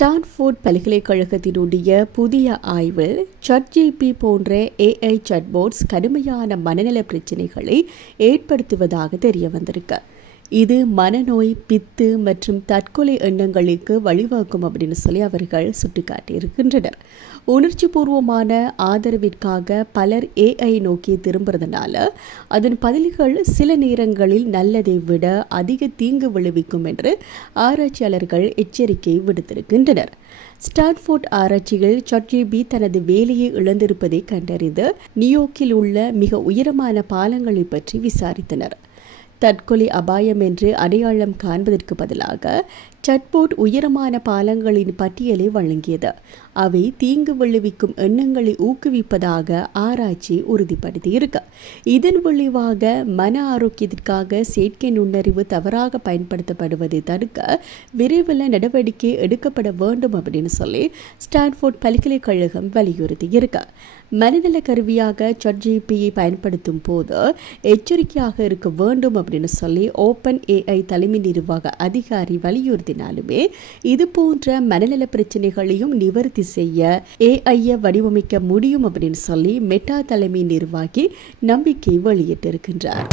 Stanford பல்கலைக்கழகத்தினுடைய புதிய ஆய்வில் ChatGPT போன்ற AI சாட்போட்ஸ் கடுமையான மனநல பிரச்சினைகளை ஏற்படுத்துவதாக தெரிய வந்திருக்கு. இது மனநோய், பித்து மற்றும் தற்கொலை எண்ணங்களுக்கு வழிவகுக்கும் அப்படின்னு சொல்லி அவர்கள் சுட்டிக்காட்டியிருக்கின்றனர். உணர்ச்சி பூர்வமான ஆதரவிற்காக பலர் AI நோக்கி திரும்புறதுனால அதன் பதில்கள் சில நேரங்களில் நல்லதை விட அதிக தீங்கு விளைவிக்கும் என்று ஆராய்ச்சியாளர்கள் எச்சரிக்கை விடுத்திருக்கின்றனர். ஸ்டான்ஃபோர்ட் ஆராய்ச்சியில் ChatGPT தனது வேலையை இழந்திருப்பதை கண்டறிந்து நியூயார்க்கில் உள்ள மிக உயரமான பாலங்களை பற்றி விசாரித்தனர். தற்கொலை அபாயம் என்று அடையாளம் காண்பதற்கு பதிலாக சாட்போட் உயரமான பாலங்களின் பட்டியலை வழங்கியது. அவை தீங்கு விளைவிக்கும் எண்ணங்களை ஊக்குவிப்பதாக ஆராய்ச்சி உறுதிப்படுத்தியிருக்கு. இதன் விளைவாக மன ஆரோக்கியத்திற்காக செயற்கை நுண்ணறிவு தவறாக பயன்படுத்தப்படுவதை தடுக்க விரைவில் நடவடிக்கை எடுக்கப்பட வேண்டும் அப்படின்னு சொல்லி ஸ்டான்ஃபோர்ட் பல்கலைக்கழகம் வலியுறுத்தியிருக்கு. மனநல கருவியாக ChatGPT பயன்படுத்தும் போது எச்சரிக்கையாக இருக்க வேண்டும் அப்படின்னு சொல்லி ஓப்பன் AI தலைமை நிர்வாக அதிகாரி வலியுறுத்தினாலுமே இது போன்ற மனநல பிரச்சனைகளையும் நிவர்த்தி செய்ய AI வடிவமைக்க முடியும் அப்படின்னு சொல்லி மெட்டா தலைமை நிர்வாகி நம்பிக்கை வெளியிட்டிருக்கின்றார்.